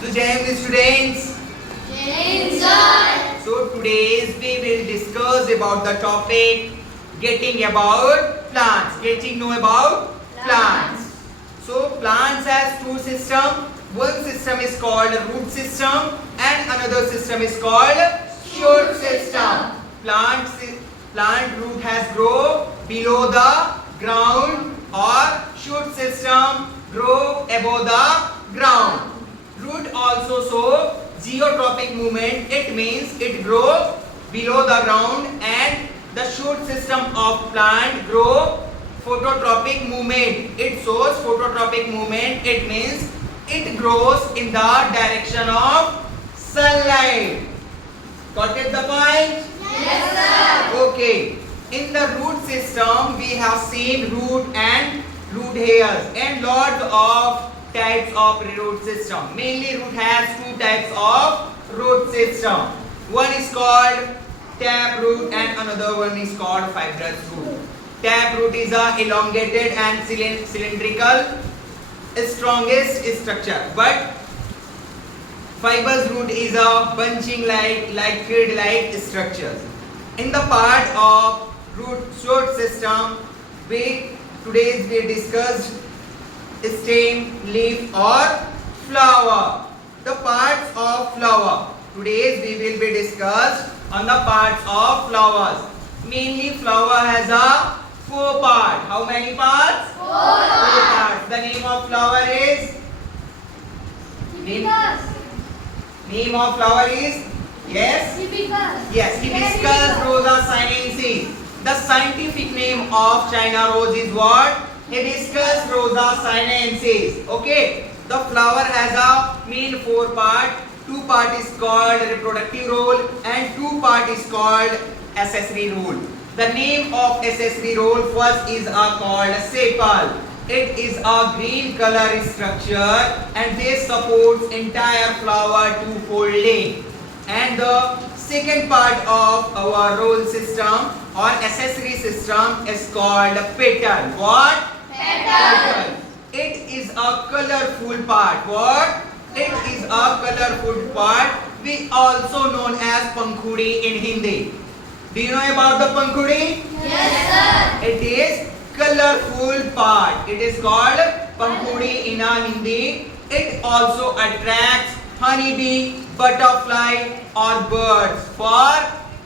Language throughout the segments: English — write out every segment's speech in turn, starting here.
So Jai Hind students. So today's we will discuss about the topic getting about plants. Getting know about plants. So plants has two systems. One system is called root system and another system is called shoot system. Plant root has grow below the ground or shoot system grow above the ground. Root also show geotropic movement. It means it grow below the ground, and the shoot system of plant grow phototropic movement. It shows phototropic movement. It means it grows in the direction of sunlight. Got it the point? Yes, sir. Okay. In the root system, we have seen root and root hairs and lot of types of root system. Mainly root has two types of root system. One is called tap root and another one is called fibrous root. Tap root is a elongated and cylindrical strongest structure, but fibrous root is a bunching like thread like structures. In the part of root shoot system, today we discussed stem, leaf or flower. The parts of flower. Today we will be discussed on the parts of flowers. Mainly flower has a 4 parts. How many parts? 4 parts. The name of flower is? Name of flower is? Yes? Yes, Hibiscus rosa sinensis. The scientific name of China rose is what? Hibiscus rosa sinensis. Okay. The flower has a main 4 part. 2 part is called reproductive role and 2 part is called accessory role. The name of accessory role first is called sepal. It is a green color structure and this supports entire flower two-fold length. And the second part of our role system or accessory system is called petal. What? Petal. It is a colorful part. What? It is a colorful part. We also known as pankhudi in Hindi. Do you know about the pankhudi? Yes, sir. It is colorful part. It is called pankhudi in Hindi. It also attracts honeybee, butterfly or birds for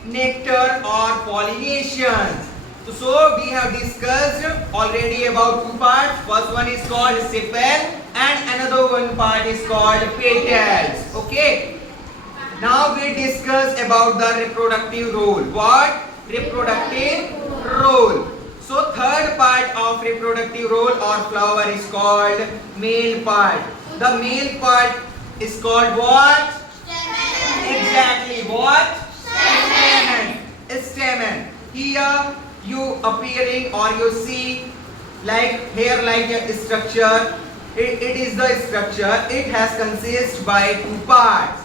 nectar or pollination. So we have discussed already about 2 parts. First one is called sepal and another one part is called petals. Okay. Now we discuss about the reproductive role. What? Reproductive role. So third part of reproductive role or flower is called male part. The male part is called what? Stamen. Exactly. What? Stamen. Stamen. Here you appearing or you see like hair like a structure. It is the structure. It has consist by 2 parts.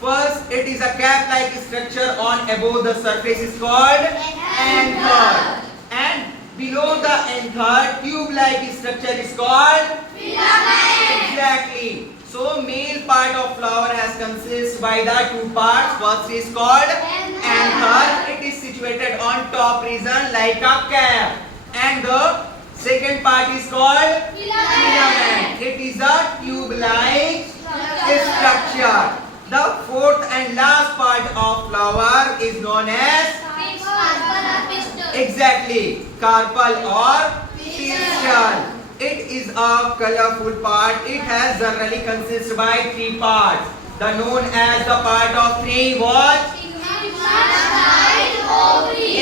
First, it is a cap-like structure on above the surface is called anther. And below the anther, tube-like structure is called Filament. exactly. So, male part of flower has consist by the 2 parts. First is called anther. It is situated on top region like a cap. And the second part is called filament. It is a tube-like structure. The fourth and last part of flower is known as exactly carpel or pistil. It is a colorful part. It has generally consist by 3 parts. The known as the part of 3 what?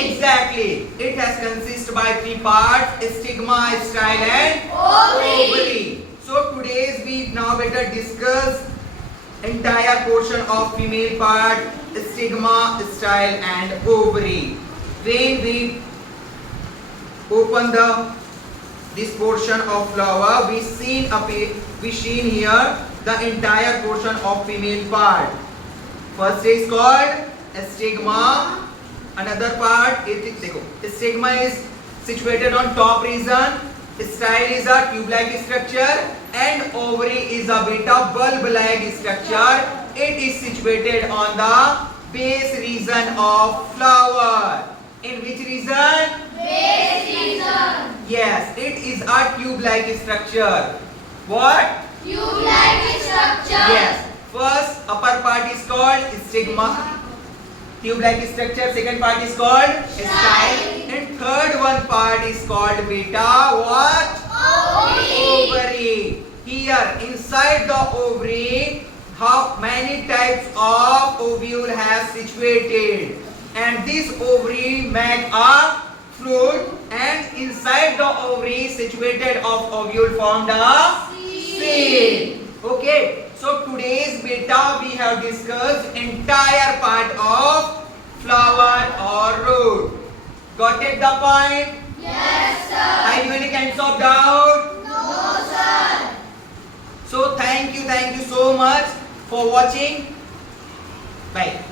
Exactly. It has consist by 3 parts: stigma, style and ovary. So today's we now better discuss entire portion of female part, stigma, style and ovary. When we open this portion of flower, we seen here the entire portion of female part. First is called stigma. Another part is stigma is situated on top region. style is a tube-like structure, and ovary is a beta bulb-like structure. It is situated on the base region of flower. In which region? Base region. Yes, it is a tube-like structure. What? Tube-like structure. Yes. First upper part is called stigma. Tube-like structure. Second part is called style. And third one part is called beta. What? Ovary. Here inside the ovary, how many types of ovule have situated? And this ovary make a fruit, and inside the ovary situated of ovule formed a seed. Okay. So today's beta we have discussed entire part of flower or root. Got it the point? Yes, sir. Have you any kinds of doubt? No, sir. So thank you so much for watching. Bye.